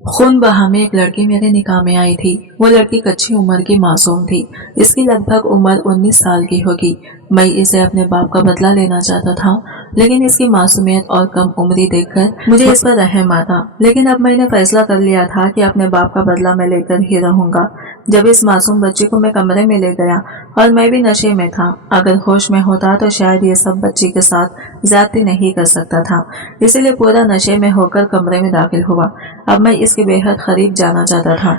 खून बहा में एक लड़की मेरे निकाह में आई थी। वो लड़की कच्ची उम्र की मासूम थी। इसकी लगभग उम्र 19 साल की होगी। मैं इसे अपने बाप का बदला लेना चाहता था, लेकिन इसकी मासूमियत और कम उम्री देखकर मुझे इस पर रहम आता। लेकिन अब मैंने फैसला कर लिया था कि अपने बाप का बदला मैं लेकर ही रहूंगा। जब इस मासूम बच्ची को मैं कमरे में ले गया और मैं भी नशे में था, अगर होश में होता तो शायद ये सब बच्ची के साथ ज्यादती नहीं कर सकता था। इसीलिए पूरा नशे में होकर कमरे में दाखिल हुआ। अब मैं इसके बेहद करीब जाना चाहता था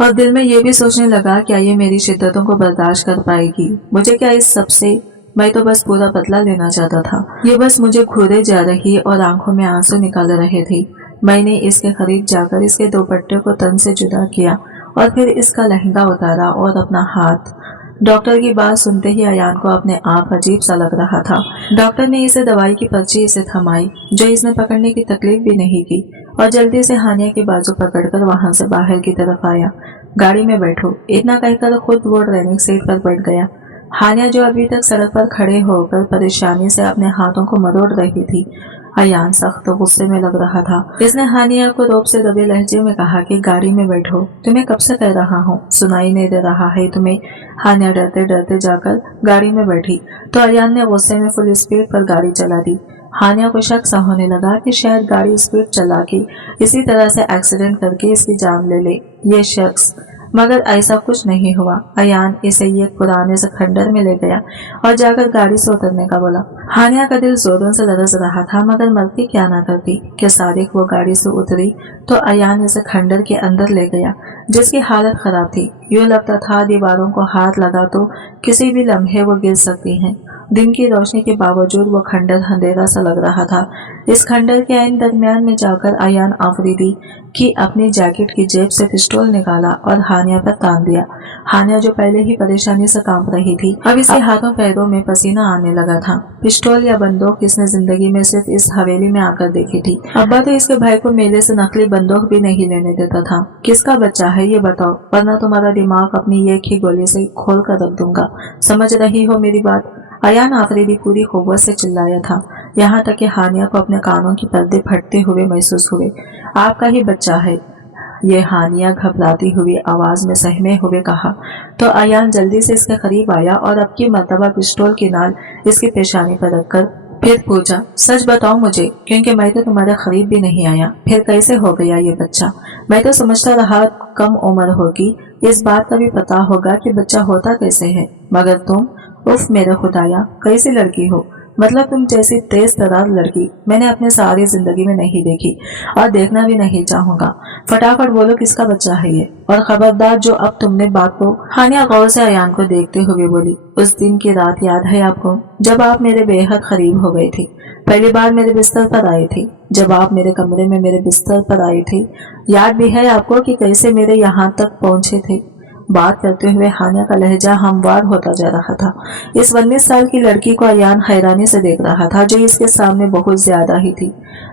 और दिल में ये भी सोचने लगा, क्या ये मेरी शिद्दतों को बर्दाश्त कर पाएगी? मुझे क्या इस सब से? मैं तो बस पूरा बदला लेना चाहता था। ये बस मुझे घूरे जा रही और आंखों में आंसू निकाल रहे थे। मैंने इसके करीब जाकर इसके दुपट्टे को तन से जुदा किया और फिर इसका लहंगा उतारा और अपना हाथ। डॉक्टर की बात सुनते ही अयान को अपने आप अजीब सा लग रहा था। डॉक्टर ने इसे दवाई की पर्ची इसे थमाई, जो इसने पकड़ने की तकलीफ भी नहीं की, और जल्दी से हानिया की बाजू पकड़कर वहां से बाहर की तरफ आया। गाड़ी में बैठो, इतना कहकर खुद वो ड्राइविंग सीट पर बैठ गया। हानिया, जो अभी तक सड़क पर खड़े होकर परेशानी से अपने हाथों को मरोड़ रही थी, अयान सख्त गुस्से में लग रहा था। इसने हानिया को रौब से दबे लहजे में कहा कि गाड़ी में बैठो, तुम्हें कब से कह रहा हूँ, सुनाई नहीं दे रहा है तुम्हें? हानिया डरते डरते जाकर गाड़ी में बैठी तो अयान ने गुस्से में फुल स्पीड पर गाड़ी चला दी। हानिया को शक सा होने लगा कि शायद गाड़ी स्पीड चला के इसी तरह से एक्सीडेंट करके इसकी जान ले ले ये शख्स, मगर ऐसा कुछ नहीं हुआ। अयान इसे एक पुराने से खंडर में ले गया और जाकर गाड़ी से उतरने का बोला। हानिया का दिल जोरों से लरज रहा था, मगर मरती क्या ना करती कि सादिक वो गाड़ी से उतरी तो अयान इसे खंडर के अंदर ले गया, जिसकी हालत खराब थी। यूं लगता था दीवारों को हाथ लगा तो किसी भी लम्हे वो गिर सकती हैं। दिन की रोशनी के बावजूद वो खंडर अंधेरा सा लग रहा था। इस खंडर के ऐन दरमियान में जाकर अयान आफरीदी की अपनी जैकेट की जेब से पिस्टल निकाला और हानिया पर तान दिया। हानिया, जो पहले ही परेशानी से कांप रही थी, अब इसके हाथों पैरों में पसीना आने लगा था। पिस्टल या बंदूक इसने जिंदगी में सिर्फ इस हवेली में आकर देखी थी। अब्बा तो इसके भाई को मेले से नकली बंदूक भी नहीं लेने देता था। किसका बच्चा है ये बताओ, वरना तुम्हारा दिमाग अपनी एक ही गोली से खोल कर रख दूंगा। समझ रही हो मेरी बात? अयान आफरीदी पूरी कुव्वत से चिल्लाया था, यहाँ तक कि हानिया को अपने कानों की पर्दे फटते हुए महसूस हुए। आपका ही बच्चा है, ये हानिया घबराती हुई आवाज में सहमे हुए कहा। तो अयान जल्दी से इसके करीब आया और अब की मर्तबा पिस्टल की नाल इसकी पेशानी पर रखकर फिर पूछा, सच बताओ मुझे, क्योंकि मैं तो तुम्हारे करीब भी नहीं आया। फिर कैसे हो गया ये बच्चा? मैं तो समझता रहा कम उम्र होगी, इस बात का भी पता होगा कि बच्चा होता कैसे है, मगर तुम, उफ मेरे खुदाया, कैसी लड़की हो। मतलब तुम जैसी तेज तरार लड़की मैंने अपने सारी जिंदगी में नहीं देखी और देखना भी नहीं चाहूंगा। फटाफट बोलो किसका बच्चा है ये, और खबरदार जो अब तुमने बात को। हानिया गौर से अयान को देखते हुए बोली, उस दिन की रात याद है आपको, जब आप मेरे बेहद करीब हो गए थे? पहली बार मेरे बिस्तर पर आए थे, जब आप मेरे कमरे में मेरे बिस्तर पर आए थे? याद भी है आपको कि कैसे मेरे यहाँ तक पहुंचे थे? बात करते हुए हानिया का लहजा हमवार होता जा रहा था। इस 19 साल की लड़की को अयान हैरानी से देख रहा था, जो इसके सामने बहुत ज्यादा ही थी,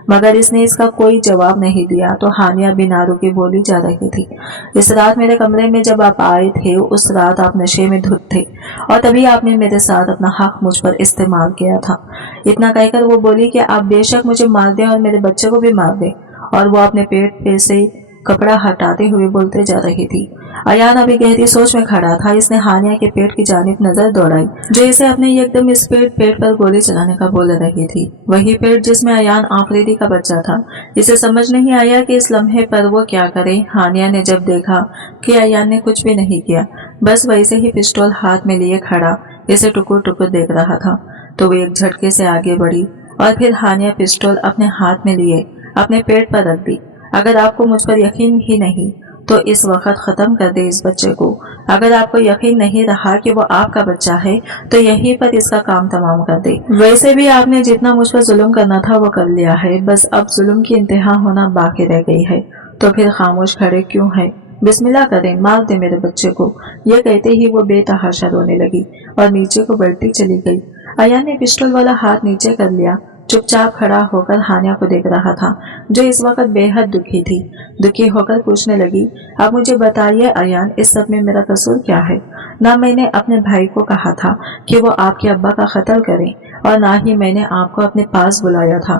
मगर इसने इसका कोई जवाब नहीं दिया। तो हानिया बिना रुके बोली जा रही थी, इस रात मेरे कमरे में जब आप आए थे, उस रात आप नशे में धुत थे और तभी आपने मेरे साथ अपना हक मुझ पर इस्तेमाल किया था। इतना कहकर वो बोली कि आप बेशक मुझे मार दें और मेरे बच्चे को भी मार दें, और वो अपने पेट पे से कपड़ा हटाते हुए बोलते जा रही थी। अयान अभी गहरी सोच में खड़ा था। इसने हानिया के पेट की जानिब नजर दौड़ाई, जो इसे अपने एकदम स्पीड पेट पर गोली चलाने का बोल रही थी। वही पेट जिसमें अयान आफरीदी का बच्चा था। इसे समझ नहीं आया कि इस लम्हे पर वो क्या करे। हानिया ने जब देखा कि अयान ने कुछ भी नहीं किया, बस वैसे ही पिस्टल हाथ में लिए खड़ा इसे टुकुर टुकुर देख रहा था, तो वो एक झटके से आगे बढ़ी और फिर हानिया पिस्टल अपने हाथ में लिए अपने पेट पर रख दी। अगर आपको मुझ पर यकीन ही नहीं तो इस वक्त खत्म कर दे इस बच्चे को। अगर आपको यकीन नहीं रहा कि वो आपका बच्चा है तो यहीं पर इसका काम तमाम कर दे। वैसे भी आपने जितना मुझ पर जुल्म करना था वो कर लिया है, बस अब जुल्म की इंतहा होना बाकी रह गई है। तो फिर खामोश खड़े क्यों है? बिस्मिल्लाह करें, मार दे मेरे बच्चे को। यह कहते ही वो बेतहाशा रोने लगी और नीचे को बढ़ती चली गई। अयान ने पिस्टल वाला हाथ नीचे कर लिया, चुपचाप खड़ा होकर हानिया को देख रहा था, जो इस वक्त बेहद दुखी थी। दुखी होकर पूछने लगी, अब मुझे बताइए अयान, इस सब में मेरा कसूर क्या है? ना मैंने अपने भाई को कहा था कि वो आपके अब्बा का कत्ल करें, और ना ही मैंने आपको अपने पास बुलाया था।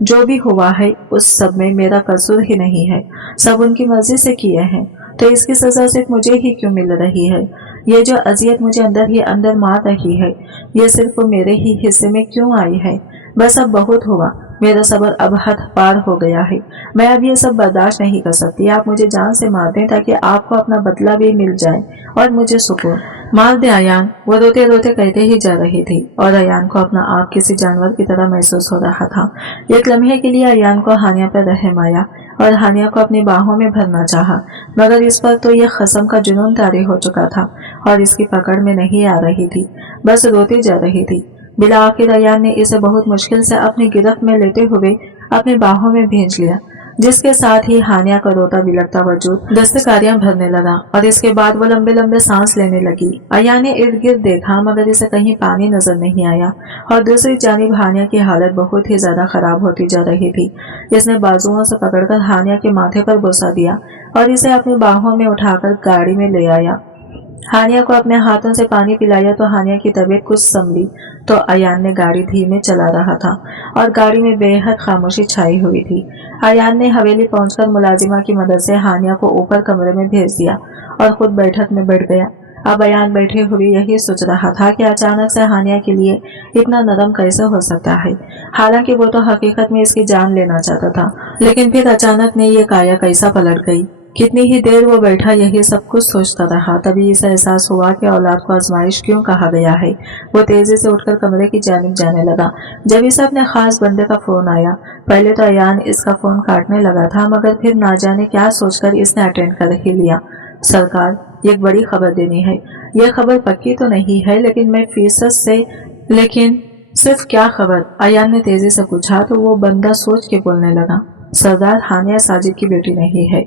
जो भी हुआ है उस सब में मेरा कसूर ही नहीं है, सब उनकी मर्जी से किए हैं, तो इसकी सजा सिर्फ मुझे ही क्यों मिल रही है? ये जो अजियत मुझे अंदर ही अंदर मार रही है, ये सिर्फ मेरे ही हिस्से में क्यों आई है? बस अब बहुत हुआ, मेरा सब्र अब हद पार हो गया है, मैं अब ये सब बर्दाश्त नहीं कर सकती। आप मुझे जान से मार दें ताकि आपको अपना बदला भी मिल जाए और मुझे सुकून। मार दे अयान, वो रोते रोते कहते ही जा रही थी और अयान को अपना आप किसी जानवर की तरह महसूस हो रहा था। एक लम्हे के लिए अयान को हानिया पर रहम आया और हानिया को अपनी बाहों में भरना चाहा, मगर इस पर तो यह खसम का जुनून तारी हो चुका था और इसकी पकड़ में नहीं आ रही थी, बस रोती जा रही थी। बिला आखिर अयान ने इसे बहुत मुश्किल से अपनी गिरफ्त में लेते हुए अपनी बाहों में भेज लिया, जिसके साथ ही हानिया का रोता बिलखता वजूद दस्तकारियां भरने लगा और इसके बाद वो लंबे लंबे सांस लेने लगी। अयान ने इर्द गिर्द देखा मगर इसे कहीं पानी नजर नहीं आया और दूसरी जानिब हानिया की हालत बहुत ही ज्यादा खराब होती जा रही थी। इसने बाजुओं से पकड़कर हानिया के माथे पर बोसा दिया और इसे अपनी बाहों में उठाकर गाड़ी में ले आया। हानिया को अपने हाथों से पानी पिलाया तो हानिया की तबीयत कुछ संभली तो अयान ने गाड़ी धीमे चला रहा था और गाड़ी में बेहद खामोशी छाई हुई थी। अयान ने हवेली पहुंचकर मुलाजिमा की मदद से हानिया को ऊपर कमरे में भेज दिया और खुद बैठक में बैठ गया। अब अयान बैठे हुए यही सोच रहा था कि अचानक से हानिया के लिए इतना नरम कैसे हो सकता है। हालांकि वो तो हकीकत में इसकी जान लेना चाहता था, लेकिन फिर अचानक ने ये काया कैसा पलट गई। कितनी ही देर वो बैठा यही सब कुछ सोचता रहा, तभी इसे एहसास हुआ कि औलाद को आजमाइश क्यों कहा गया है। वो तेजी से उठकर कमरे की जानिब जाने लगा जब इसे अपने खास बंदे का फोन आया। पहले तो अयान इसका फोन काटने लगा था मगर फिर ना जाने क्या सोचकर इसने अटेंड कर ही लिया। सरकार, एक बड़ी खबर देनी है। यह खबर पक्की तो नहीं है लेकिन मैं फीसद से लेकिन सिर्फ क्या खबर? अयान ने तेजी से पूछा तो वो बंदा सोच के बोलने लगा, सरदार, हानिया साजिद की बेटी नहीं है।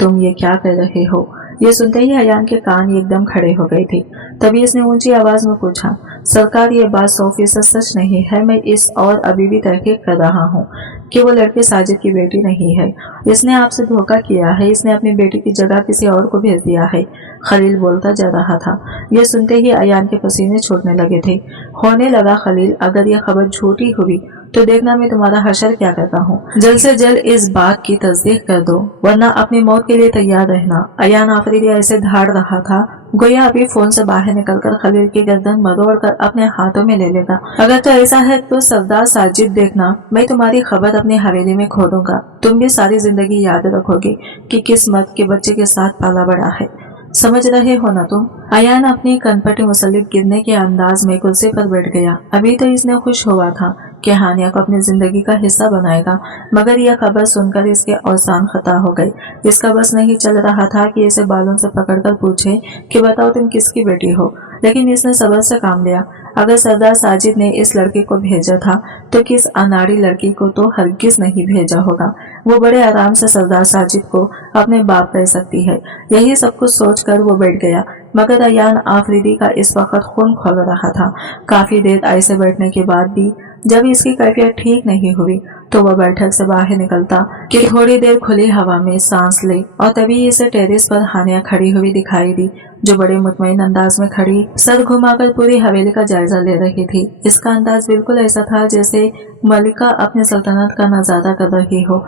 तुम ये क्या कह रहे हो? ये सुनते ही अयान के कान एकदम खड़े हो गए थे। तभी इसने ऊंची आवाज में पूछा, सरकार, ये बात 100% सच नहीं है। मैं इस और अभी भी तहकीक कर रहा हूँ कि वो लड़की साजिद की बेटी नहीं है। इसने आपसे धोखा किया है, इसने अपनी बेटी की जगह किसी और को भेज दिया है। खलील बोलता जा रहा था। ये सुनते ही अयान के पसीने छूटने लगे थे। होने लगा खलील, अगर यह खबर झूठी हुई तो देखना मैं तुम्हारा हशर क्या करता हूँ। जल्द से जल्द इस बात की तस्दीक कर दो वरना अपनी मौत के लिए तैयार रहना। अयान आफरीदी ऐसे धाड़ रहा था गोया अभी फोन से बाहर निकलकर खलील की गर्दन मरोड़ कर अपने हाथों में ले लेगा। अगर तो ऐसा है तो सरदार साजिद, देखना मैं तुम्हारी खबर अपनी हवेली में खो दूंगा। तुम भी सारी जिंदगी याद रखोगे कि किस मर्द के बच्चे के साथ पाला बड़ा है। समझ रहे हो ना तुम? अयान अपनी कनपटी मुसल्लिफ गिरने के अंदाज में कुर्सी पर बैठ गया। अभी तो इसने खुश हुआ था कि हानिया को अपनी जिंदगी का हिस्सा बनाएगा, मगर यह खबर सुनकर इसके औसान खता हो गई। इसका बस नहीं चल रहा था कि इसे बालों से पकड़कर पूछे कि बताओ तुम किसकी बेटी हो, लेकिन इसने सब्र से काम लिया। अगर सरदार साजिद ने इस लड़की को भेजा था तो किस अनाड़ी लड़की को तो हरगिज नहीं भेजा होगा। वो बड़े आराम से सरदार साजिद को अपने बाप कह सकती है। यही सब कुछ सोचकर वो बैठ गया, मगर अयान आफरीदी का इस वक्त खून खोल रहा था। काफी देर ऐसे बैठने के बाद भी जब इसकी कैफियत ठीक नहीं हुई तो वह बैठक से बाहर निकलता कि थोड़ी देर खुली हवा में सांस ले, और तभी इसे टेरेस पर हानिया खड़ी हुई दिखाई दी, जो बड़े मुतमईन अंदाज में खड़ी सर घुमाकर पूरी हवेली का जायजा ले रही थी। इसका अंदाज बिल्कुल ऐसा था जैसे मलिका अपनी सल्तनत का नजारा कर रही हो।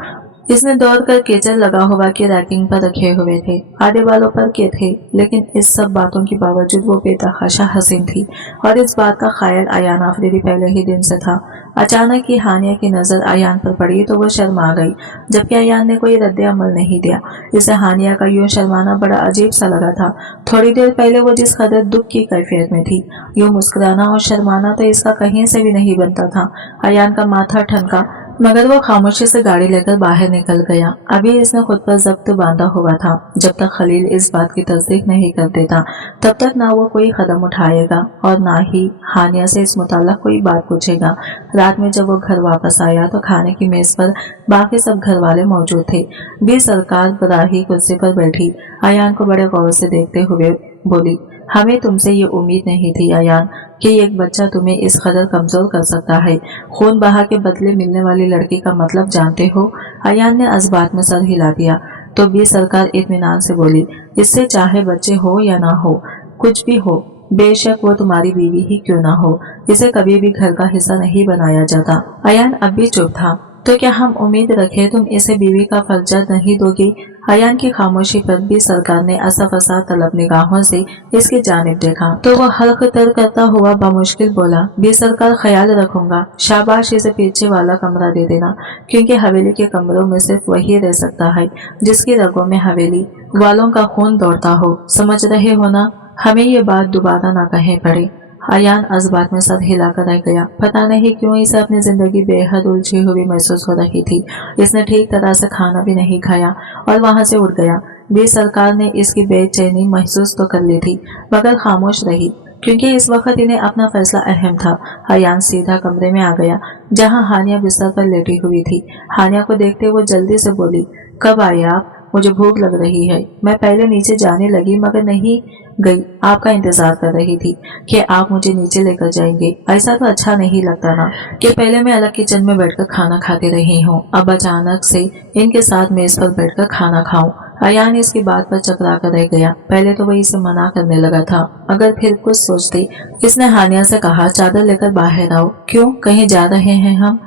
इसने दौड़कर केचल लगा हुआ के रैकिंग पर रखे हुए थे, आधे बालों पर के थे, लेकिन इस सब बातों के बावजूद वो बेतहाशा हसीन थी और इस बात का ख्याल अयान आफरीदी पहले ही दिन से था। अचानक ही हानिया की नजर अयान पर पड़ी तो वो शर्मा गई, जबकि अयान ने कोई रद्द अमल नहीं दिया। इसे हानिया का यूं शर्माना बड़ा अजीब सा लगा था। थोड़ी देर पहले वो जिस कदर दुख की कैफियत में थी, यूं मुस्कुराना और शर्माना तो इसका कहीं से भी नहीं बनता था। अयान का माथा ठनका, मगर वो खामोशी से गाड़ी लेकर बाहर निकल गया। अभी इसने खुद पर जब्त बांधा हुआ था। जब तक खलील इस बात की तस्दीक नहीं कर देता तब तक ना वो कोई कदम उठाएगा और ना ही हानिया से इस मुताल्लिक कोई बात पूछेगा। रात में जब वो घर वापस आया तो खाने की मेज पर बाकी सब घर वाले मौजूद थे। भी सरकार बराही कुर्सी पर बैठी अयान को बड़े गौर से देखते हुए बोली, हमें तुमसे ये उम्मीद नहीं थी अयान कि एक बच्चा तुम्हें इस कदर कमजोर कर सकता है। खून बहा के बदले मिलने वाली लड़की का मतलब जानते हो? अयान ने अज़बात में सर हिला दिया। तो भी सरकार इत्मीनान से बोली, इससे चाहे बच्चे हो या ना हो, कुछ भी हो, बेशक वो तुम्हारी बीवी ही क्यों ना हो, इसे कभी भी घर का हिस्सा नहीं बनाया जाता। अयान अब भी चुप था। तो क्या हम उम्मीद रखें तुम इसे बीवी का फर्जा नहीं दोगी? अयान की खामोशी पर भी सरकार ने असफसा तलब निगाहों से इसकी जानिब देखा तो वो हल्क तर करता हुआ बमुश्किल बोला, बी सरकार ख्याल रखूंगा। शाबाश, इसे पीछे वाला कमरा दे देना, क्योंकि हवेली के कमरों में सिर्फ वही रह सकता है जिसकी रगों में हवेली वालों का खून दौड़ता हो। समझ रहे हो ना? हमें ये बात दोबारा ना कहे पड़े। अयान असबात में सर हिलाकर रह गया। पता नहीं क्यों इसे अपनी जिंदगी बेहद उलझी हुई महसूस हो रही थी। इसने ठीक तरह से खाना भी नहीं खाया और वहां से उठ गया। भी सरकार ने इसकी बेचैनी महसूस तो कर ली थी, मगर खामोश रही, क्योंकि इस वक्त इन्हें अपना फैसला अहम था। अयान सीधा कमरे में आ गया जहां हानिया बिस्तर पर लेटी हुई थी। हानिया को देखते वो जल्दी से बोली, कब आए आप? मुझे भूख लग रही है। मैं पहले नीचे जाने लगी मगर नहीं गई, आपका इंतजार कर रही थी कि आप मुझे नीचे लेकर जाएंगे। ऐसा तो अच्छा नहीं लगता ना कि पहले मैं अलग किचन में बैठकर खाना खाती रही हूँ, अब अचानक से इनके साथ मेज पर बैठकर खाना खाऊं। अयान इसकी बात पर चकरा कर रह गया। पहले तो वह इसे मना करने लगा था, मगर फिर कुछ सोचते इसने हानिया से कहा, चादर लेकर बाहर आओ। क्यों, कहीं जा रहे हैं हम?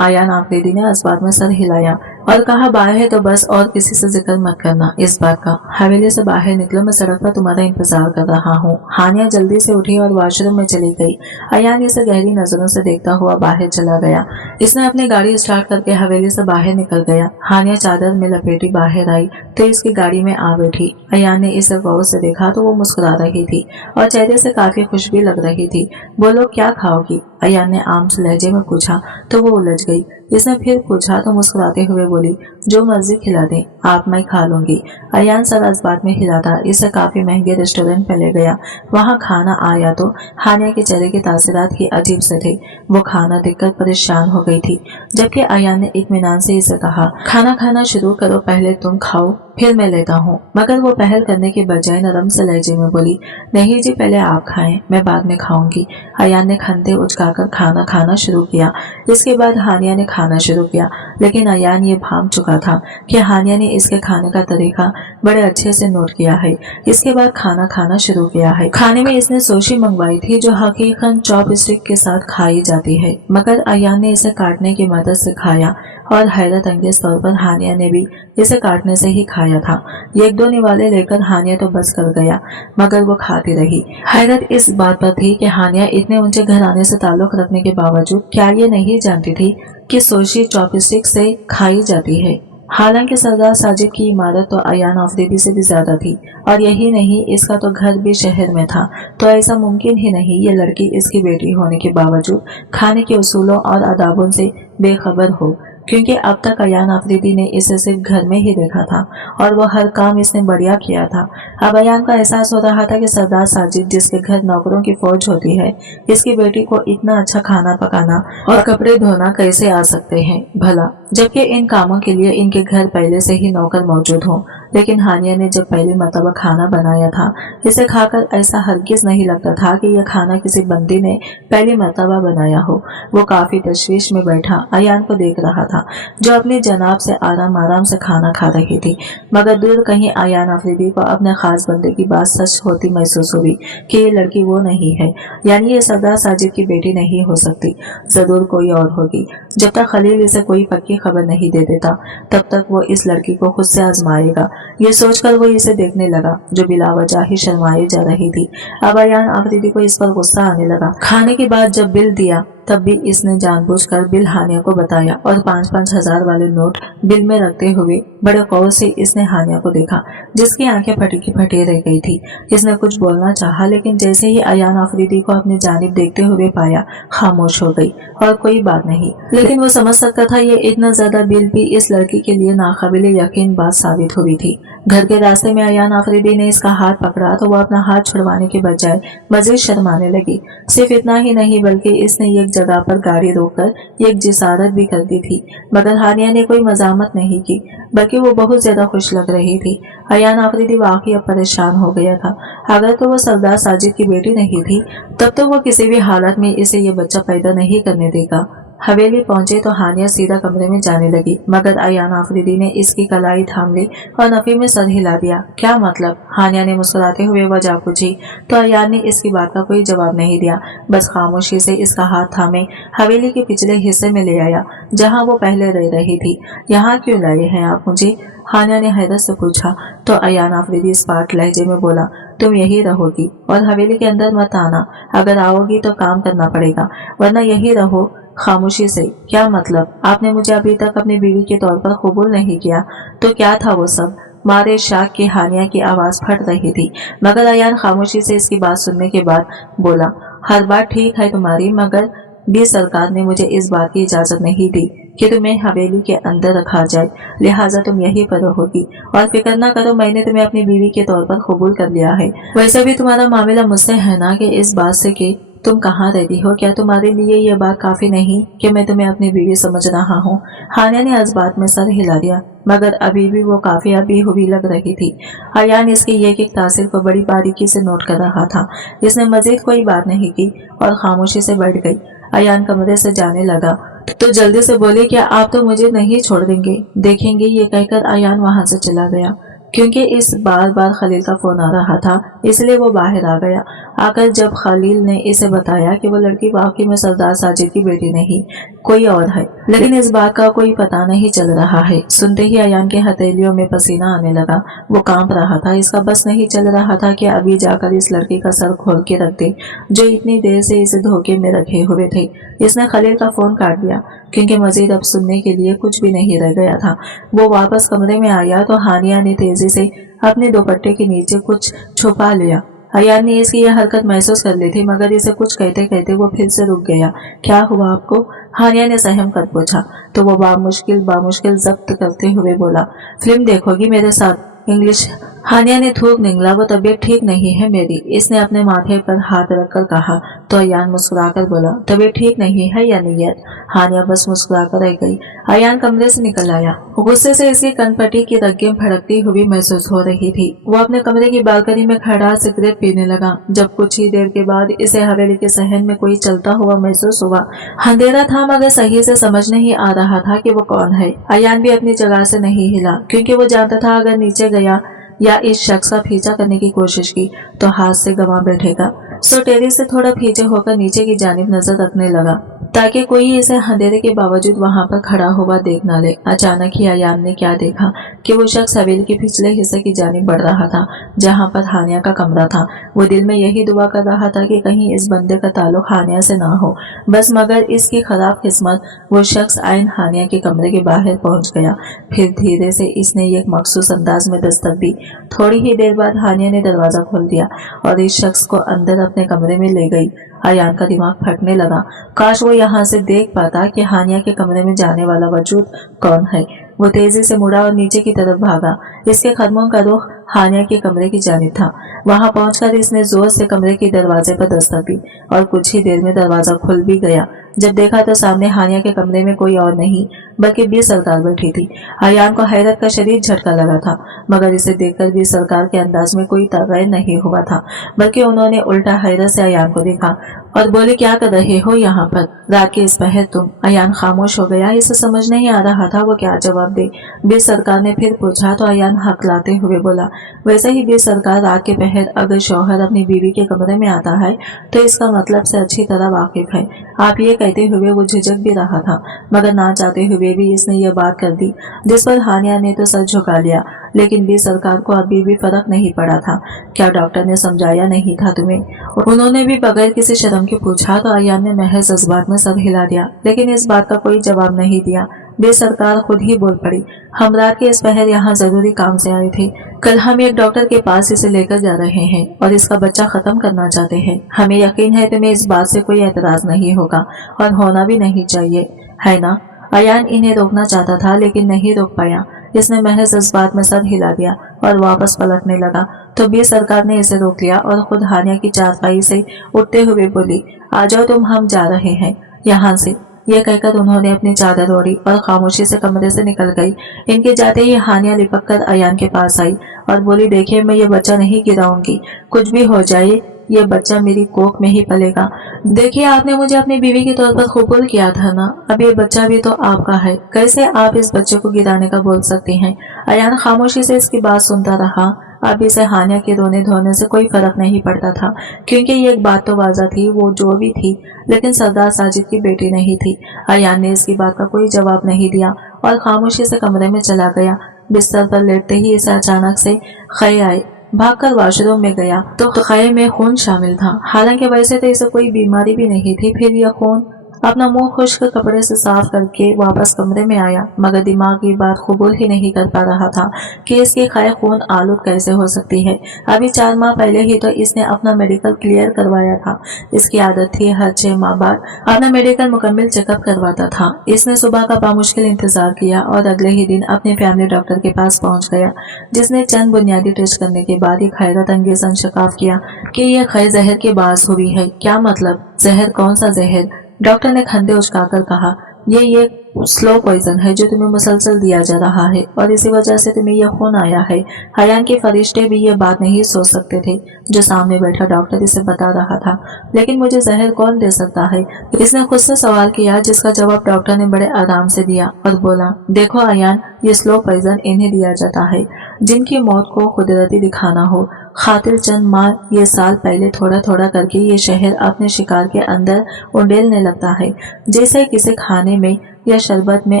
आयान आफरीदी ने इस बात में सर हिलाया और कहा, बाहर है तो बस, और किसी से जिक्र मत करना इस बात का। हवेली से बाहर निकलो, मैं सड़क पर तुम्हारा इंतजार कर रहा हूँ। हानिया जल्दी से उठी और वॉशरूम में चली गई। अयान इसे गहरी नजरों से देखता हुआ बाहर चला गया। इसने अपनी गाड़ी स्टार्ट करके हवेली से बाहर निकल गया। हानिया चादर में लपेटी बाहर आई तो इसकी गाड़ी में आ बैठी। अयान ने इसे गौर से देखा तो वो मुस्कुरा रही थी और चेहरे से काफी खुश भी लग रही थी। बोलो, क्या खाओगी? अयान ने आम से लहजे में पूछा तो वो उलझ गई। इसने फिर पूछा तो मुस्कुराते हुए बोली, जो मर्जी खिला दें आप, मैं खा लूंगी। अयान सर इस बात में हिलाता इसे काफी महंगे रेस्टोरेंट में ले गया। वहाँ खाना आया तो हानिया के चेहरे के तासीरात ही अजीब से थे। वो खाना देखकर परेशान हो गई थी, जबकि अयान ने इत्मीनान से इसे कहा, खाना खाना शुरू करो, पहले तुम खाओ फिर मैं लेता हूँ। मगर वो पहल करने के बजाय नरम से लहजे में बोली, नहीं जी, पहले आप खाएं, मैं बाद में खाऊंगी। अयान ने खंते उचकाकर खाना खाना शुरू किया। इसके बाद हानिया ने खाना शुरू किया, लेकिन अयान ये भांप चुका था कि हानिया ने इसके खाने का तरीका बड़े अच्छे से नोट किया है। इसके बाद खाना खाना शुरू किया है। खाने में इसने सोशी मंगवाई थी जो हकीकतन चॉप स्टिक के साथ खाई जाती है, मगर अयान ने इसे काटने की मदद से खाया और हैरत अंगेज तौर पर हानिया ने भी इसे काटने से ही खाया था। एक दो निवाले लेकर हानिया तो बस कर गया, मगर वो खाती रही। हैरत इस बात पर थी कि हानिया इतने ऊंचे घराने से ताल्लुक रखने के बावजूद क्या ये नहीं जानती थी कि सोशी चॉपस्टिक से खाई जाती है। हालांकि सरदार साजिद की इमारत तो अयान आफरीदी से भी ज्यादा थी, और यही नहीं, इसका तो घर भी शहर में था, तो ऐसा मुमकिन ही नहीं ये लड़की इसकी बेटी होने के बावजूद खाने के उसूलों और आदाबों से बेखबर हो, क्योंकि अब तक अयान आफरीदी ने इसे सिर्फ घर में ही देखा था और वो हर काम इसने बढ़िया किया था। अब अयान का एहसास हो रहा था कि सरदार साजिद, जिसके घर नौकरों की फौज होती है, इसकी बेटी को इतना अच्छा खाना पकाना और कपड़े धोना कैसे आ सकते हैं भला, जबकि इन कामों के लिए इनके घर पहले से ही नौकर मौजूद हो। लेकिन हानिया ने जब पहली मर्तबा खाना बनाया था, इसे खाकर ऐसा हरगिज नहीं लगता था कि यह खाना किसी बंदी ने पहली मर्तबा बनाया हो। वो काफी तशवीश में बैठा अयान को देख रहा था, जो अपनी जनाब से आराम आराम से खाना खा रही थी, मगर दूर कहीं अयान आफरीदी को अपने खास बंदे की बात सच होती महसूस हुई कि ये लड़की वो नहीं है, यानी ये सरदार साजिद की बेटी नहीं हो सकती, जरूर कोई और होगी। जब तक खलील इसे कोई पक्की खबर नहीं दे देता, तब तक वो इस लड़की को खुद से आजमाएगा। ये सोचकर वो इसे देखने लगा, जो बिलावजा ही शर्माई जा रही थी। अब अयान आफरीदी को इस पर गुस्सा आने लगा। खाने के बाद जब बिल दिया, तब भी इसने जानबूझकर बिल हानिया को बताया और 5-5 हजार वाले नोट बिल में रखते हुए बड़े गौर से इसने हानिया को देखा, जिसकी आंखें फटी की फटी रह गई थी। इसने कुछ बोलना चाहा, लेकिन जैसे ही अयान आफरीदी को अपनी जानिब देखते हुए पाया, खामोश हो गई और कोई बात नहीं। लेकिन वो समझ सकता था ये इतना ज्यादा बिल भी इस लड़की के लिए नाकाबिले यकीन बात साबित हुई थी। घर के रास्ते में अयान आफरीदी ने इसका हाथ पकड़ा तो वो अपना हाथ छुड़वाने के बजाय मजीद शर्माने लगी। सिर्फ इतना ही नहीं, बल्कि इसने एक जगह पर गाड़ी रोककर एक जिसारत भी कर दी थी, मगर हानिया ने कोई मजामत नहीं की, बल्कि वो बहुत ज्यादा खुश लग रही थी। अयान आफरीदी वाकई अब परेशान हो गया था। अगर तो वो सरदार साजिद की बेटी नहीं थी, तब तो वो किसी भी हालत में इसे ये बच्चा पैदा नहीं करने देगा। हवेली पहुंचे तो हानिया सीधा कमरे में जाने लगी, मगर अयान आफरीदी ने इसकी कलाई थाम ली और नफी में सर हिला दिया। क्या मतलब? हानिया ने मुस्कुराते हुए वजह पूछी तो अयान ने इसकी बात का कोई जवाब नहीं दिया, बस खामोशी से इसका हाथ थामे हवेली के पिछले हिस्से में ले आया जहाँ वो पहले रह रही थी। यहाँ क्यों लाए हैं आप मुझे? हानिया ने हैरत से पूछा तो अयान आफरीदी स्पार्ट लहजे में बोला, तुम यही रहोगी और हवेली के अंदर मत आना। अगर आओगी तो काम करना पड़ेगा, वरना यही रहो खामोशी से। क्या मतलब? आपने मुझे अभी तक अपनी बीवी के तौर पर कबूल नहीं किया, तो क्या था वो सब? मारे शाख की हानिया की आवाज फट रही थी, मगर अयान खामोशी से इसकी बात सुनने के बाद बोला, हर बात ठीक है तुम्हारी, मगर भी सरकार ने मुझे इस बात की इजाजत नहीं दी कि तुम्हें हवेली के अंदर रखा जाए, लिहाजा तुम यहीं पर रहोगी। और फिक्र ना करो, मैंने तुम्हें अपनी बीवी के तौर पर कबूल कर लिया है। वैसे भी तुम्हारा मामला मुझसे है ना कि इस बात से कि तुम कहाँ रहती हो, क्या तुम्हारे लिए यह बात काफी नहीं कि मैं तुम्हें अपनी बीवी समझ रहा हूँ? हानिया ने इस बात में सर हिला दिया, मगर अभी भी वो काफी अभी हुई लग रही थी। अयान इसकी एक तासीर को बड़ी बारीकी से नोट कर रहा था। इसने मजीद कोई बात नहीं की और खामोशी से बैठ गई। अयान कमरे से जाने लगा तो जल्दी से बोले, क्या आप तो मुझे नहीं छोड़ देंगे? देखेंगे, ये कहकर अयान वहां से चला गया। क्योंकि इस बार बार खलील का फोन आ रहा था, इसलिए वो बाहर आ गया। आकर जब खलील ने इसे बताया कि वो लड़की वाकई में सरदार साजिद की बेटी नहीं, कोई और है, लेकिन इस बात का कोई पता नहीं चल रहा है, सुनते ही अयान के हथेलियों में पसीना आने लगा। वो कांप रहा था। इसका बस नहीं चल रहा था कि अभी जाकर इस लड़की का सर खोल के रख दे, जो इतनी देर से इसे धोखे में रखे हुए थे। इसने खलील का फोन काट दिया, क्योंकि मजीद अब सुनने के लिए कुछ भी नहीं रह गया था। वो वापस कमरे में आया तो हानिया ने तेजी से अपने दुपट्टे के नीचे कुछ छुपा लिया। अयान ने इसकी यह हरकत महसूस कर ली थी, मगर इसे कुछ कहते कहते वो फिर से रुक गया। क्या हुआ आपको? हानिया ने सहम कर पूछा तो वो बामुश्किल जब्त करते हुए बोला, फिल्म देखोगी मेरे साथ? इंग्लिश। हानिया ने थूक निगला, वो तबीयत ठीक नहीं है मेरी। इसने अपने माथे पर हाथ रखकर कहा तो अयान मुस्कुराकर बोला, तबीयत ठीक नहीं है या नीयत? हानिया बस मुस्कुराकर रह गई। अयान कमरे से निकल आया। गुस्से से इसकी कनपटी की रगें भड़कती हुई महसूस हो रही थी। वो अपने कमरे की बालकनी में खड़ा सिगरेट पीने लगा। जब कुछ ही देर के बाद इसे हवेली के सहन में कोई चलता हुआ महसूस हुआ। अंधेरा था, मगर सही से समझ नहीं आ रहा था कि वो कौन है। अयान भी अपनी जगह से नहीं हिला, क्योंकि वो जानता था अगर नीचे गया या इस शख्स का पीछा करने की कोशिश की तो हाथ से गंवा बैठेगा। सो टेरिस से थोड़ा पीछे होकर नीचे की जानिब नजर रखने लगा, ताकि कोई इसे अंधेरे के बावजूद वहां पर खड़ा हुआ देख न ले। अचानक ही अयान ने क्या देखा कि वो शख्स हवेली के पिछले हिस्से की जानिब बढ़ रहा था, जहां पर हानिया का कमरा था। वो दिल में यही दुआ कर रहा था कि कहीं इस बंदे का ताल्लुक हानिया से ना हो, बस। मगर इसकी खराब किस्मत, वो शख्स आइन हानिया के कमरे के बाहर पहुंच गया। फिर धीरे से इसने एक मखसूस अंदाज में दस्तक दी। थोड़ी ही देर बाद हानिया ने दरवाजा खोल दिया और इस शख्स को अंदर अपने कमरे में ले गई। अयान का दिमाग फटने लगा। काश वो यहाँ से देख पाता कि हानिया के कमरे में जाने वाला वजूद कौन है। वो तेजी से मुड़ा और नीचे की तरफ भागा। इसके कदमों का रुख हानिया के कमरे की जानिब था। वहां पहुंचकर इसने जोर से कमरे के दरवाजे पर दस्तक दी और कुछ ही देर में दरवाजा खुल भी गया। जब देखा तो सामने हानिया के कमरे में कोई और नहीं बल्कि बी सरकार बैठी थी। अयान को हैरत का शदीद झटका लगा था, मगर इसे देखकर बी सरकार के अंदाज में कोई तगैर नहीं हुआ था, बल्कि उन्होंने उल्टा हैरत से अयान को देखा और बोले, क्या कर रहे हो यहाँ पर रात के इस पहर तुम? अयान खामोश हो गया। इसे समझ नहीं आ रहा था वो क्या जवाब दे। बी सरकार ने फिर पूछा तो अयान हकलाते हुए बोला, वैसे ही बी सरकार, रात के पहर अगर शौहर अपनी बीवी के कमरे में आता है तो इसका मतलब से अच्छी तरह वाकिफ है। आप ये कहते हुए वो झिझक भी रहा था, मगर ना चाहते हुए भी इसने ये बात कर दी, जिस पर हानिया ने तो सर झुका लिया। लेकिन बी सरकार को अभी भी फर्क नहीं पड़ा था। क्या डॉक्टर ने समझाया नहीं था तुम्हें? उन्होंने भी बगैर किसी शर्म के पूछा तो अयान ने महज जज्बात में सर हिला दिया, लेकिन इस बात का कोई जवाब नहीं दिया। बे सरकार खुद ही बोल पड़ी, हम रात के इस पहर यहाँ जरूरी काम से आए थे। कल हम एक डॉक्टर के पास इसे लेकर जा रहे हैं और इसका बच्चा खत्म करना चाहते हैं। हमें यकीन है तुम्हें इस बात से कोई एतराज नहीं होगा और होना भी नहीं चाहिए, है ना? अयान इन्हें रोकना चाहता था लेकिन नहीं रोक पाया। इसने महज इस बात में सर हिला दिया और वापस पलटने लगा तो बी सरकार ने इसे रोक लिया और खुद हानिया की चारपाई से उठते हुए बोली, आ जाओ तुम, हम जा रहे हैं यहाँ से। यह कहकर उन्होंने अपनी चादर ओढ़ी और खामोशी से कमरे से निकल गई। इनके जाते ही हानिया लिपक कर अयान के पास आई और बोली, देखिए मैं ये बच्चा नहीं गिराऊंगी, कुछ भी हो जाए ये बच्चा मेरी कोख में ही पलेगा। देखिए, आपने मुझे अपनी बीवी के तौर पर कबूल किया था ना, अब ये बच्चा भी तो आपका है, कैसे आप इस बच्चे को गिराने का बोल सकती हैं। अयान खामोशी से इसकी बात सुनता रहा। अब इसे हानिया के रोने धोने से कोई फर्क नहीं पड़ता था, क्योंकि ये एक बात तो वाज़ा थी, वो जो भी थी लेकिन सरदार साजिद की बेटी नहीं थी। अयान ने इसकी बात का कोई जवाब नहीं दिया और खामोशी से कमरे में चला गया। बिस्तर पर लेटते ही इसे अचानक से ख्याल आए। भागकर वॉशरूम में गया तो ख्याल में खून शामिल था। हालांकि वैसे तो इसे कोई बीमारी भी नहीं थी, फिर यह खून। अपना मुंह खुश्क कपड़े से साफ करके वापस कमरे में आया, मगर दिमाग की बात कबूल ही नहीं कर पा रहा था कि इसकी ख्याल खून आलूद कैसे हो सकती है। अभी 4 माह पहले ही तो इसने अपना मेडिकल क्लियर करवाया था। इसकी आदत थी हर 6 माह बाद अपना मेडिकल मुकम्मल चेकअप करवाता था। इसने सुबह का बामुश्किल इंतजार किया और अगले ही दिन अपने फैमिली डॉक्टर के पास पहुंच गया, जिसने चंद बुनियादी टेस्ट करने के बाद एक हैरत अंगेज इंकशाफ किया कि यह ख्याल जहर के बास हुई है। क्या मतलब? जहर? कौन सा जहर? डॉक्टर ने खंडे उचकाकर कहा, ये स्लो पॉइजन है जो तुम्हें मुसलसल दिया जा रहा है और इसी वजह से तुम्हें यह खून आया है। अयान के फरिश्ते भी ये बात नहीं सोच सकते थे जो सामने बैठा डॉक्टर इसे बता रहा था। लेकिन मुझे जहर कौन दे सकता है? इसने खुद से सवाल किया, जिसका जवाब डॉक्टर ने बड़े आराम से दिया और बोला, देखो अयान, ये स्लो पॉइजन इन्हें दिया जाता है जिनकी मौत को कुदरती दिखाना हो। खातिर चंद माह ये साल पहले थोड़ा थोड़ा करके ये शहर अपने शिकार के अंदर उंडेलने लगता है, जैसे किसी खाने में या शरबत में।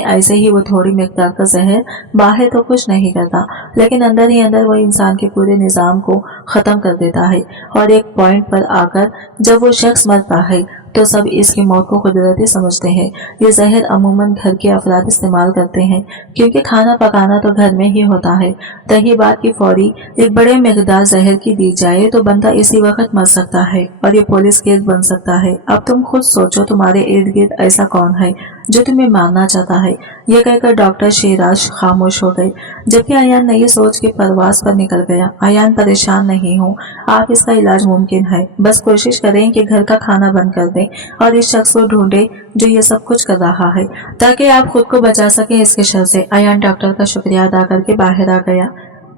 ऐसे ही वो थोड़ी मिकदार का जहर बाहर तो कुछ नहीं करता, लेकिन अंदर ही अंदर वो इंसान के पूरे निजाम को खत्म कर देता है। और एक पॉइंट पर आकर जब वो शख्स मरता है तो सब इसकी मौत को कुदरती समझते हैं। ये जहर अमूमन घर के अफराद इस्तेमाल करते हैं, क्योंकि खाना पकाना तो घर में ही होता है। रही बात की फौरी एक बड़े मिकदार जहर की दी जाए तो बंदा इसी वक्त मर सकता है और ये पुलिस केस बन सकता है। अब तुम खुद सोचो, तुम्हारे इर्द गिर्द ऐसा कौन है जो तुम्हें मारना चाहता है? यह कहकर डॉक्टर शेराज खामोश हो गए, जबकि अयान नई सोच के परवास पर निकल गया। अयान, परेशान नहीं हूँ, आप इसका इलाज मुमकिन है। बस कोशिश करें कि घर का खाना बंद कर दें और इस शख्स को ढूंढे जो ये सब कुछ कर रहा है, ताकि आप खुद को बचा सकें इसके शर से। अयान डॉक्टर का शुक्रिया अदा करके बाहर आ गया,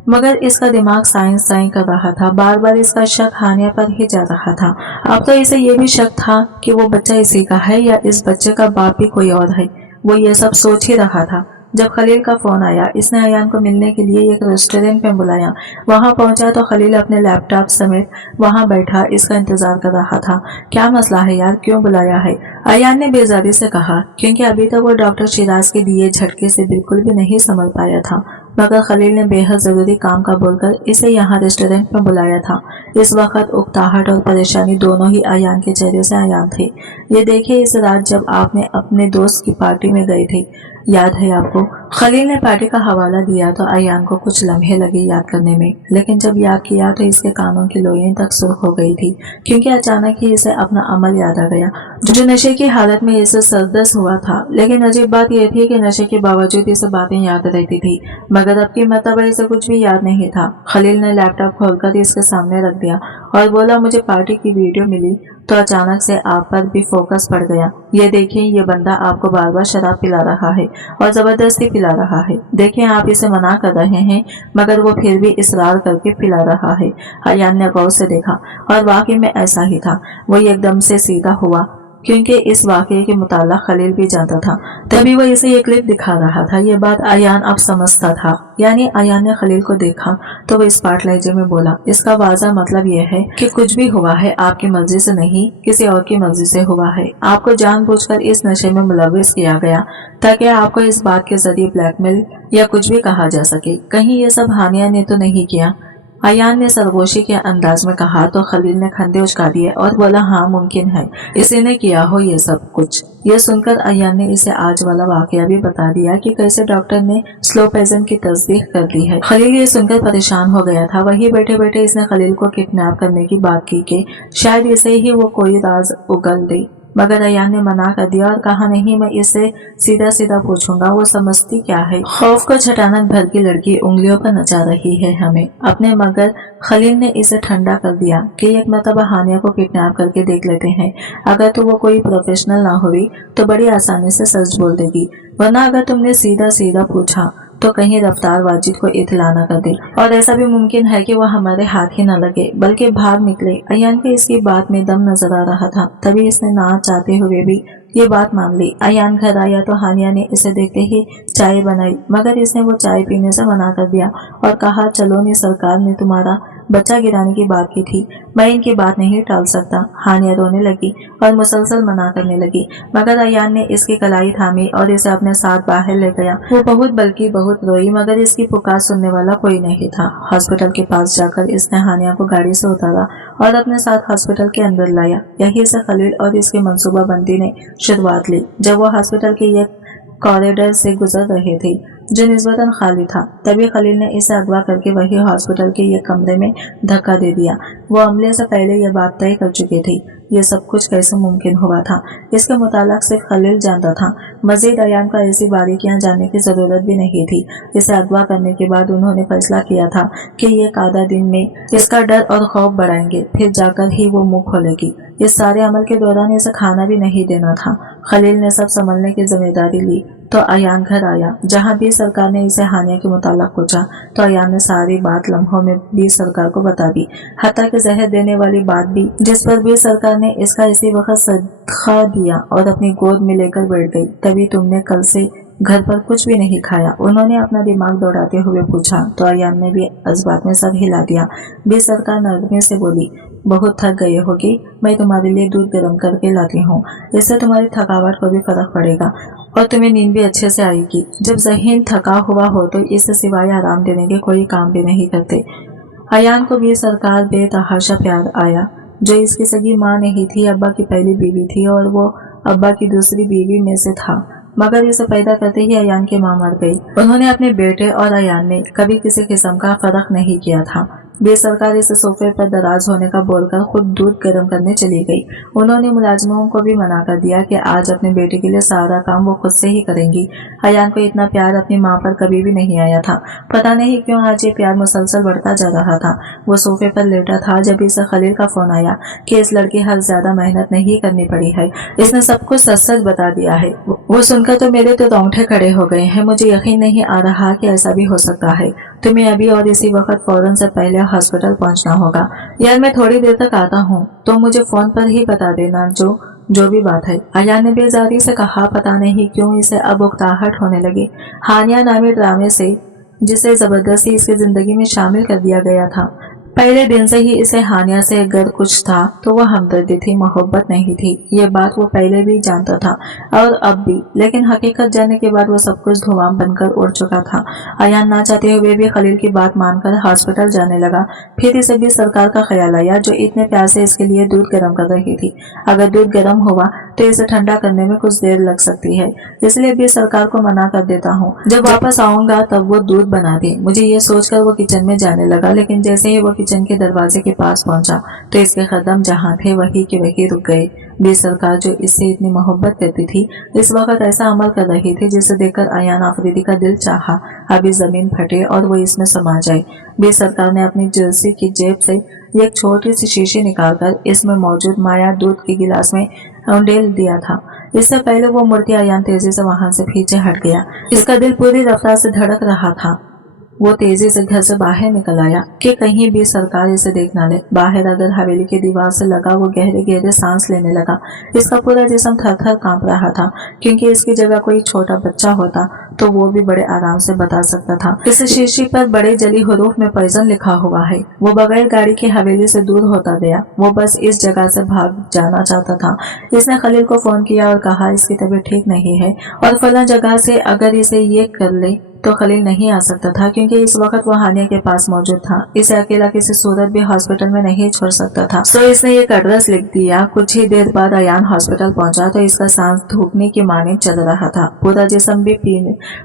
मगर इसका दिमाग साइंस कर रहा था। बार बार इसका शक हानिया पर ही जा रहा था। अब तो इसे ये भी शक था कि वो बच्चा इसी का है या इस बच्चे का बाप भी कोई और है। वो ये सब सोच ही रहा था जब खलील का फोन आया। इसने अयान को मिलने के लिए एक रेस्टोरेंट में बुलाया। वहां पहुंचा तो खलील अपने लैपटॉप समेत वहां बैठा इसका इंतजार कर रहा था। क्या मसला है यार, क्यों बुलाया है? अयान ने बेजारी से कहा, क्योंकि अभी तक वो डॉक्टर शिराज के दिए झटके से बिल्कुल भी नहीं समझ पाया था, मगर खलील ने बेहद जरूरी काम का बोलकर इसे यहाँ रेस्टोरेंट में बुलाया था। इस वक्त उकताहट और परेशानी दोनों ही अयान के चेहरे से अयान थे। ये देखिए, इस रात जब आपने अपने दोस्त की पार्टी में गए थे, याद है आपको? खलील ने पार्टी का हवाला दिया तो अयान को कुछ लम्हे लगे याद करने में, लेकिन जब याद किया तो इसके कानों की लोएं तक सुर्ख हो गई थी, क्योंकि अचानक ही इसे अपना अमल याद आ गया जो नशे की हालत में इसे सरदस हुआ था। लेकिन अजीब बात यह थी कि नशे के बावजूद इसे बातें याद रहती थी, मगर अब की मर्तबा इसे कुछ भी याद नहीं था। खलील ने लैपटॉप खोलकर इसके सामने रख दिया और बोला, मुझे पार्टी की वीडियो मिली तो अचानक से आप पर भी फोकस पड़ गया। ये देखिए, ये बंदा आपको बार बार शराब पिला रहा है और जबरदस्ती पिला रहा है। देखिए, आप इसे मना कर रहे हैं मगर वो फिर भी इसरार करके पिला रहा है। अयान ने गौर से देखा और वाकई में ऐसा ही था। वो एकदम से सीधा हुआ, क्योंकि इस वाकये के मुताल्लिक़ खलील भी जानता था, तभी वो इसे ये क्लिप दिखा रहा था। ये बात अयान अब समझता था। यानी अयान ने खलील को देखा तो वो इस पार्ट लहजे में बोला, इसका वाज़ा मतलब यह है कि कुछ भी हुआ है आपकी मर्जी से नहीं, किसी और की मर्जी से हुआ है। आपको जानबूझकर इस नशे में मुलव्विस किया गया ताकि आपको इस बात के जरिए ब्लैकमेल या कुछ भी कहा जा सके। कहीं ये सब हानिया ने तो नहीं किया? अयान ने सरगोशी के अंदाज में कहा तो खलील ने खंडे उचका दिए और बोला, हाँ मुमकिन है इसी ने किया हो ये सब कुछ। ये सुनकर अयान ने इसे आज वाला वाकया भी बता दिया कि कैसे डॉक्टर ने स्लो पॉइजन की तस्दीक कर दी है। खलील ये सुनकर परेशान हो गया था। वही बैठे बैठे इसने खलील को किडनैप करने की बात की कि शायद इसे ही वो कोई राज उगल दे, मगर अयान ने मना कर दिया और कहा, नहीं, मैं इसे सीधा सीधा पूछूंगा, वो समझती क्या है। खौफ को छटानक भर की लड़की उंगलियों पर नचा रही है हमें अपने, मगर खलील ने इसे ठंडा कर दिया कि एक मरतबा हानिया को किडनैप करके देख लेते हैं। अगर तो वो कोई प्रोफेशनल ना हुई तो बड़ी आसानी से सच बोल देगी, वरना अगर तुमने सीधा सीधा पूछा तो कहीं रफ्तार वाजिद को इत्तला न कर दे, और ऐसा भी मुमकिन है कि वह हमारे हाथ ही न लगे बल्कि भाग निकले। अयान को इसकी बात में दम नजर आ रहा था, तभी इसने ना चाहते हुए भी ये बात मान ली। अयान घर आया तो हानिया ने इसे देखते ही चाय बनाई, मगर इसने वो चाय पीने से मना कर दिया और कहा, चलो नी, सरकार ने तुम्हारा बच्चा गिराने की बात की थी, मैं इनकी बात नहीं टाल सकता। हानिया रोने लगी और मुसलसल मना करने लगी, मगर अयान ने इसकी कलाई थामी और इसे अपने साथ बाहर ले गया। वो बहुत बल्कि बहुत रोई, मगर इसकी पुकार सुनने वाला कोई नहीं था। हॉस्पिटल के पास जाकर इसने हानिया को गाड़ी से उतारा और अपने साथ हॉस्पिटल के अंदर लाया। यहीं से खलील और इसकी मंसूबाबंदी ने शुरुआत ली। जब वो हॉस्पिटल के एक कॉरिडोर से गुजर रहे थे जो निस्बतन खाली था, तभी खलील ने इसे अगवा करके वही हॉस्पिटल के एक कमरे में धक्का दे दिया। वो हमले से पहले यह बात तय कर चुके थे। ये सब कुछ कैसे मुमकिन हुआ था, इसके मुतालिक सिर्फ खलील जानता था। मजीद अयान को ऐसी बारीकियां जानने की जरूरत भी नहीं थी। इसे अगवा करने के बाद उन्होंने फैसला किया था कि ये आधा दिन में इसका डर और खौफ बढ़ाएंगे, फिर जाकर ही वो मुंह खोलेगी। इस सारे अमल के दौरान इसे खाना भी नहीं देना था। खलील ने सब संभलने की जिम्मेदारी ली तो अयान घर आया। जहाँ भी सरकार ने इसे हानिया के मुताल्लिक पूछा तो अयान ने सारी बात लम्हों में भी सरकार को बता दी, हत्ता कि जहर देने वाली बात भी, जिस पर भी सरकार ने इसका इसी वक्त सदका दिया और अपनी गोद में लेकर बैठ गई। तभी तुमने कल से घर पर कुछ भी नहीं खाया? उन्होंने अपना दिमाग दौड़ाते हुए पूछा तो अयान ने भी इस बात में सर हिला दिया। भी सरकार नरमी से बोली, बहुत थक गए होगी, मैं तुम्हारे लिए दूध गर्म करके लाती हूँ, इससे तुम्हारी थकावट को भी फर्क पड़ेगा और तुम्हें नींद भी अच्छे से आएगी। जब ज़हीन थका हुआ हो तो इससे सिवाय आराम देने के कोई काम भी नहीं करते। अयान को भी सरकार बेतहाशा प्यार आया। जो इसकी सगी माँ नहीं थी, अब्बा की पहली बीवी थी और वो अब्बा की दूसरी बीवी में से था, मगर इसे पैदा करते ही अयान की मां मर गई। उन्होंने अपने बेटे और अयान में कभी किसी किस्म का फर्क नहीं किया था। बेसरकार इसे सोफे पर दराज होने का बोलकर खुद दूध गर्म करने चली गई। उन्होंने मुलाजिमों को भी मना कर दिया कि आज अपने बेटे के लिए सारा काम वो खुद से ही करेंगी। अयान को इतना प्यार अपनी माँ पर कभी भी नहीं आया था। पता नहीं क्यों आज ये प्यार मुसलसल बढ़ता जा रहा था। वो सोफे पर लेटा था जब इसे खलील का फोन आया कि इस लड़की हद ज्यादा मेहनत नहीं करनी पड़ी है, इसने सब कुछ सच सच बता दिया है। वो सुनकर तो मेरे तो रोंगटे खड़े हो गए हैं। मुझे यकीन नहीं आ रहा कि ऐसा भी हो सकता है। तुम्हें अभी और इसी वक्त फौरन से पहले हॉस्पिटल पहुंचना होगा। यार मैं थोड़ी देर तक आता हूँ, तो मुझे फोन पर ही बता देना जो भी बात है, अयान ने बेजारी से कहा। पता नहीं क्यों इसे अब उकताहट होने लगी। हानिया नामी ड्रामे से जिसे जबरदस्ती इसकी जिंदगी में शामिल कर दिया गया था। पहले दिन से ही इसे हानिया से अगर कुछ था तो वह हमदर्दी थी, मोहब्बत नहीं थी। ये बात वो पहले भी जानता था और अब भी, लेकिन हकीकत जानने के बाद वो सब कुछ धुआं बनकर उड़ चुका था। अयान ना चाहते हुए भी खलील की बात मानकर हॉस्पिटल जाने लगा। फिर इसे भी सरकार का ख्याल आया जो इतने प्यार से इसके लिए दूध गर्म कर रही थी। अगर दूध गर्म हुआ तो इसे ठंडा करने में कुछ देर लग सकती है, इसलिए भी सरकार को मना कर देता हूँ। जब वापस आऊंगा तब वो दूध बना दे। मुझे ये सोचकर वो किचन में जाने लगा, लेकिन जैसे ही वो किचन के दरवाजे के पास पहुंचा तो इसके कदम जहाँ थे वही के वही रुक गए। भी सरकार जो इससे इतनी मोहब्बत करती थी, इस वक्त ऐसा अमल कर रही थी जिसे देखकर अयान आफरीदी का दिल चाहा अभी जमीन फटे और वो इसमें समा जाए। भी सरकार ने अपनी जर्सी की जेब से एक छोटी सी शीशी निकालकर इसमें मौजूद माया दूध के गिलास में उंडेल दिया था। इससे पहले वो मुड़ती अयान तेजी से वहां से पीछे हट गया। इसका दिल पूरी रफ्तार से धड़क रहा था। वो तेजी से घर से बाहर निकल आया कि कहीं भी सरकार इसे देख ना ले। बाहर अगर हवेली की दीवार से लगा वो गहरे गहरे सांस लेने लगा। इसका पूरा जिस्म थर थर कांप रहा था, क्योंकि इसकी जगह कोई छोटा बच्चा होता तो वो भी बड़े आराम से बता सकता था। इस शीशी पर बड़े जली हरूफ में पॉइजन लिखा हुआ है। वो बगैर गाड़ी की हवेली से दूर होता गया। वो बस इस जगह से भाग जाना चाहता था। इसने खलील को फोन किया और कहा इसकी तबीयत ठीक नहीं है और फला जगह से अगर इसे ये कर ले तो खलील नहीं आ सकता था, क्योंकि इस वक्त वो हानिया के पास मौजूद था। इसे अकेला किसी सूरत भी हॉस्पिटल में नहीं छोड़ सकता था। सो इसने एक एड्रेस लिख दिया। कुछ ही देर बाद अयान हॉस्पिटल पहुंचा तो इसका सांस धूपने की माने चल रहा था। पूरा जिस्म भी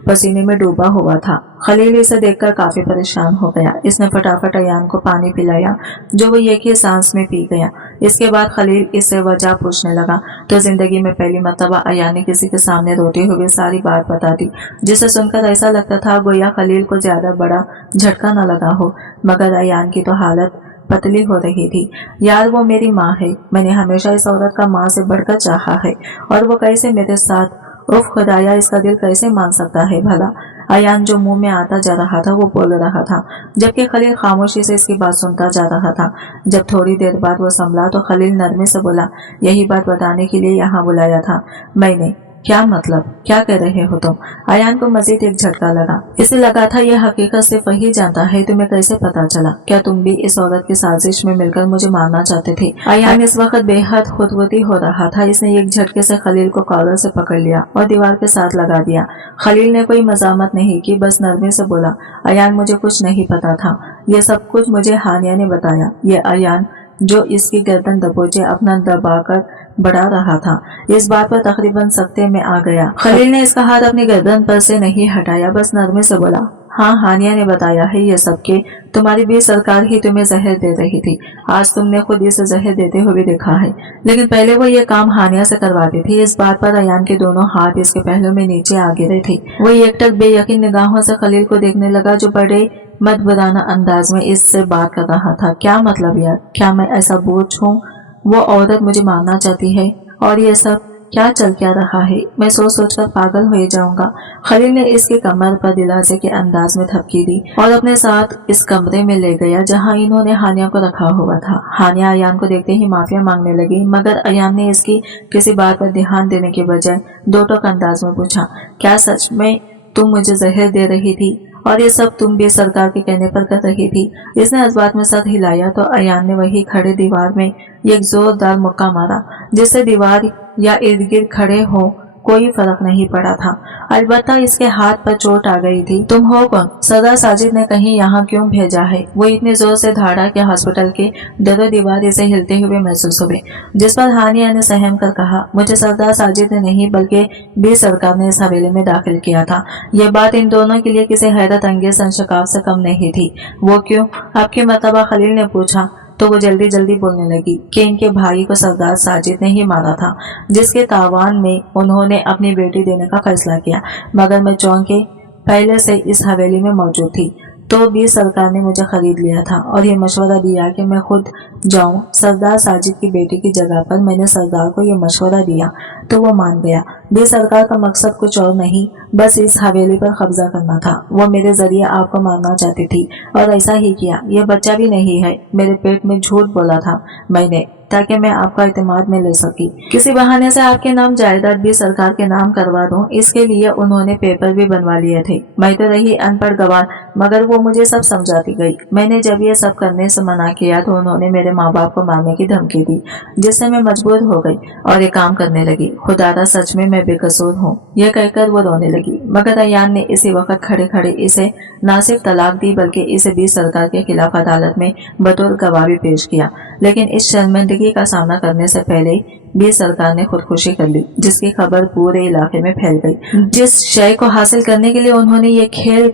पसीने में डूबा हुआ था। खलील इसे देखकर काफी परेशान हो गया। इसने फटाफट अयान को पानी पिलाया जो वो एक ही सांस में पी गया। इसके बाद खलील इससे वजह पूछने लगा तो जिंदगी में पहली मर्तबा अयान ने किसी के सामने रोते हुए सारी बात बता दी, जिसे सुनकर ऐसा लगता था गोया खलील को ज्यादा बड़ा झटका न लगा हो। मगर अयान की तो हालत पतली हो रही थी। यार वो मेरी माँ है, मैंने हमेशा इस औरत का माँ से बढ़कर चाहा है और वो कैसे मेरे साथ उफ खुदाया, इसका दिल कैसे मान सकता है भला। अयान जो मुंह में आता जा रहा था वो बोल रहा था, जबकि खलील खामोशी से इसकी बात सुनता जा रहा था। जब थोड़ी देर बाद वो संभला तो खलील नरमी से बोला, यही बात बताने के लिए यहाँ बुलाया था मैंने। क्या मतलब, क्या कह रहे हो तुम? अयान को मजीद एक झटका लगा। इसे लगा था यह हकीकत सिर्फ वही जानता है, तुम्हें कैसे पता चला? क्या तुम भी इस औरत की साजिश में मिलकर मुझे मारना चाहते थे? अयान इस वक्त बेहद खुदबुदी हो रहा था। इसने एक झटके से खलील को कॉलर से पकड़ लिया और दीवार के साथ लगा दिया। खलील ने कोई मजामत नहीं की, बस नरमी से बोला, अयान मुझे कुछ नहीं पता था, ये सब कुछ मुझे हानिया ने बताया। ये अयान जो इसकी गर्दन दबोचे अपना दबाकर बढ़ा रहा था, इस बात पर तकरीबन सख्ते में आ गया। खलील ने इसका हाथ अपनी गर्दन पर से नहीं हटाया, बस नरमी से बोला, हाँ हानिया ने बताया है ये सब कि तुम्हारी भी सरकार ही तुम्हें जहर दे रही थी। आज तुमने खुद इसे जहर देते हुए देखा है, लेकिन पहले वो ये काम हानिया से करवाती थी। इस बात पर अयान के दोनों हाथ इसके पहलू में नीचे आ गिरे थे। वो एकटक बेयकीन निगाहों से खलील को देखने लगा, जो बड़े मदबुराना अंदाज में इससे बात कर रहा था। क्या मतलब यार, क्या मैं ऐसा बोझ हूँ? वो औरत मुझे मारना चाहती है और ये सब क्या चल क्या रहा है? मैं सोच सोच कर पागल हो जाऊंगा। खलील ने इसके कमर पर दिलासे के अंदाज में थपकी दी और अपने साथ इस कमरे में ले गया जहां इन्होंने हानिया को रखा हुआ था। हानिया अयान को देखते ही माफिया मांगने लगी, मगर अयान ने इसकी किसी बात पर ध्यान देने के बजाय दो टोक अंदाज में पूछा, क्या सच में तुम मुझे जहर दे रही थी और ये सब तुम भी सरकार के कहने पर कर रही थी? इसने इस बात में सर हिलाया तो अयान ने वही खड़े दीवार में एक जोरदार मुक्का मारा, जिससे दीवार या इर्द गिर्द खड़े हो कोई फर्क नहीं पड़ा था। अलबत्ता इसके हाथ पर चोट आ गई थी। तुम हो कौन? सरदार साजिद ने कहीं यहाँ क्यों भेजा है? वो इतने जोर से धाड़ा कि हॉस्पिटल के दरो दीवार इसे हिलते हुए महसूस हुए। जिस पर हानिया ने सहम कर कहा, मुझे सरदार साजिद ने नहीं बल्कि बी सरकार ने इस हवेली में दाखिल किया था। यह बात इन दोनों के लिए किसी हैरत अंगेज अंशकाव से कम नहीं थी। वो क्यों? आपकी मर्तबा खलील ने पूछा तो वो जल्दी जल्दी बोलने लगी कि इनके भाई को सरदार साजिद ने ही मारा था, जिसके तावान में उन्होंने अपनी बेटी देने का फैसला किया। मगर मैं चौंके पहले से इस हवेली में मौजूद थी, तो भी सरकार ने मुझे खरीद लिया था और ये मशवरा दिया कि मैं खुद जाऊं सरदार साजिद की बेटी की जगह पर। मैंने सरदार को ये मशवरा दिया तो वो मान गया। भी सरकार का मकसद कुछ और नहीं, बस इस हवेली पर कब्जा करना था। वो मेरे जरिए आपको मारना चाहती थी और ऐसा ही किया। ये बच्चा भी नहीं है, मेरे पेट में झूठ बोला था मैंने, ताकि मैं आपका इत्मीनान में ले सकी। किसी बहाने से आपके नाम जायदाद भी सरकार के नाम करवा दूं, इसके लिए उन्होंने पेपर भी बनवा लिए थे। मैं तो रही अनपढ़ गवार, मगर वो मुझे सब समझाती गई। मैंने जब ये सब करने से मना किया तो उन्होंने मेरे माँ बाप को मारने की धमकी दी, जिससे मैं मजबूर हो गई और ये काम करने लगी। खुदारा सच में मैं बेकसूर हूँ, यह कहकर वो रोने लगी। मगर अयान ने इसी वक्त खड़े खड़े इसे न सिर्फ तलाक दी बल्कि इसे भी सरकार के खिलाफ अदालत में बतौर गवाह भी पेश किया। लेकिन इस शर्मिंदगी का सामना करने से पहले भी सरकार ने खुदकुशी कर ली, जिसकी खबर पूरे इलाके में फैल गई। जिस शय को हासिल करने के लिए उन्होंने ये खेल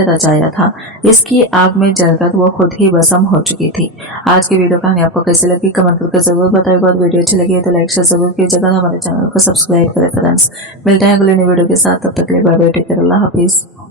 रचाया था, इसकी आग में जलकर वो खुद ही भस्म हो चुकी थी। आज की वीडियो कहानी आपको कैसी लगी कमेंट करके जरूर बताइएगा और वीडियो अच्छी लगी है तो लाइक शेयर जरूर कीजिएगा, हमारे चैनल को सब्सक्राइब करें फ्रेंड्स। मिलते हैं अगले वीडियो के साथ, तब तक के लिए बाय बाय, टेक केयर, अल्लाह हाफिज।